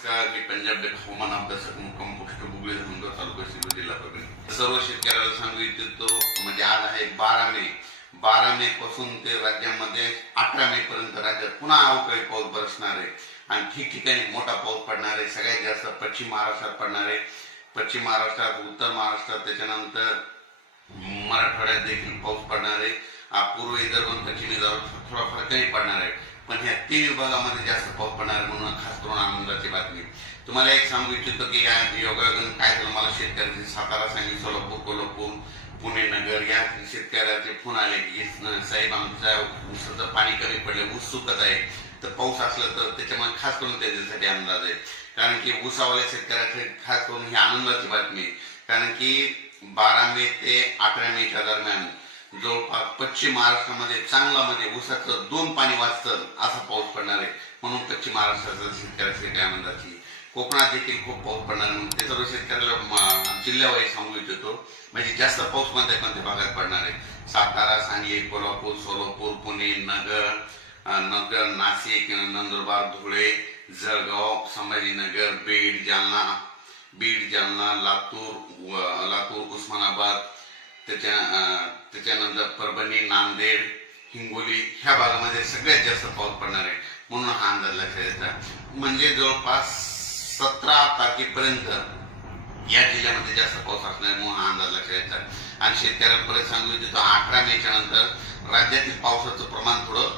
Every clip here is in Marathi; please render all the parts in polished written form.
नमस्कार, मी पंजाब हवामान अभ्यासक मुक्काम पोस्ट बुगळे धनगर तालुका सिल्लोड जिल्हा परभणी. सर्व शेतकऱ्याला सांगू इच्छितो म्हणजे आज आहे 12 मे पासून ते राज्यामध्ये 18 मे पर्यंत राज्यात पुन्हा अवकाळी पाऊस बरसणार आहे आणि ठिकठिकाणी मोठा पाऊस पडणार आहे. सगळ्यात जास्त पश्चिम महाराष्ट्रात पडणार आहे. पश्चिम महाराष्ट्रात, उत्तर महाराष्ट्रात, त्याच्यानंतर मराठवाड्यात देखील पाऊस पडणार आहे. पूर्व विदर्भ आणि पश्चिम विदर्भात थोडाफार कमी पडणार आहे, पण ह्या 3 विभागामध्ये जास्त पाऊस पडणार आहे. म्हणून खास करून आनंदाची बातमी तुम्हाला एक सांगू इच्छितो की या योगायोगाने काय झालं, मला शेतकऱ्यांचे सातारा, सांगली, सोलापूर, कोल्हापूर, पुणे, नगर या शेतकऱ्याचे फोन आले की साहेब आमच्या ऊसाचं पाणी कमी पडलं, ऊस सुकत आहे, तर पाऊस असला तर त्याच्यामुळे खास करून त्याच्यासाठी अंदाज आहे. कारण की ऊसावाल्या शेतकऱ्यासाठी खास करून ही आनंदाची बातमी आहे. कारण की 12 मे ते 18 मेच्या दरम्यान जवळपास पश्चिम महाराष्ट्रामध्ये चांगला म्हणजे ऊसाचं 2 पाणी वाचतं असा पाऊस पडणार आहे. म्हणून पश्चिम महाराष्ट्राच्या शेतकऱ्यासाठी आनंदाची. कोकणात देखील खूप पाऊस पडणार आहे. म्हणून ते सर्व शेतकऱ्याला जिल्ह्यावाईज सांगू इच्छितो म्हणजे जास्त पाऊस कोणत्या भागात पडणार आहे. सातारा, सांगली, कोल्हापूर, सोलापूर, पुणे, नगर, नाशिक, नंदुरबार, धुळे, जळगाव, संभाजीनगर, बीड, जालना, लातूर, उस्मानाबाद, त्याच्यानंतर परभणी, नांदेड, हिंगोली ह्या भागामध्ये सगळ्यात जास्त पाऊस पडणार आहे. म्हणून हा अंदाज लक्षात येतात. म्हणजे जवळपास 17 तारखेपर्यंत या जिल्ह्यामध्ये जास्त पाऊस असणार, म्हणून हा अंदाज लक्षात येतात. आणि शेतकऱ्यांना परत सांगू इच्छितो 18 मेच्या नंतर राज्यातील पावसाचं प्रमाण थोडं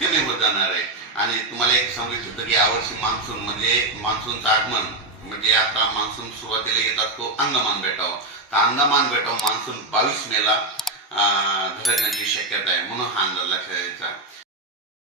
कमी होत जाणार आहे. आणि तुम्हाला एक सांगू इच्छितो की यावर्षी मान्सून म्हणजे मान्सूनचं आगमन म्हणजे आता मान्सून सुरुवातीला येत असतो अंदमान बेटावर, तर अंदमान बेटावर मान्सून 22 मेला धडकण्याची शक्यता आहे. म्हणून हा अंदाज लक्षात यायचा.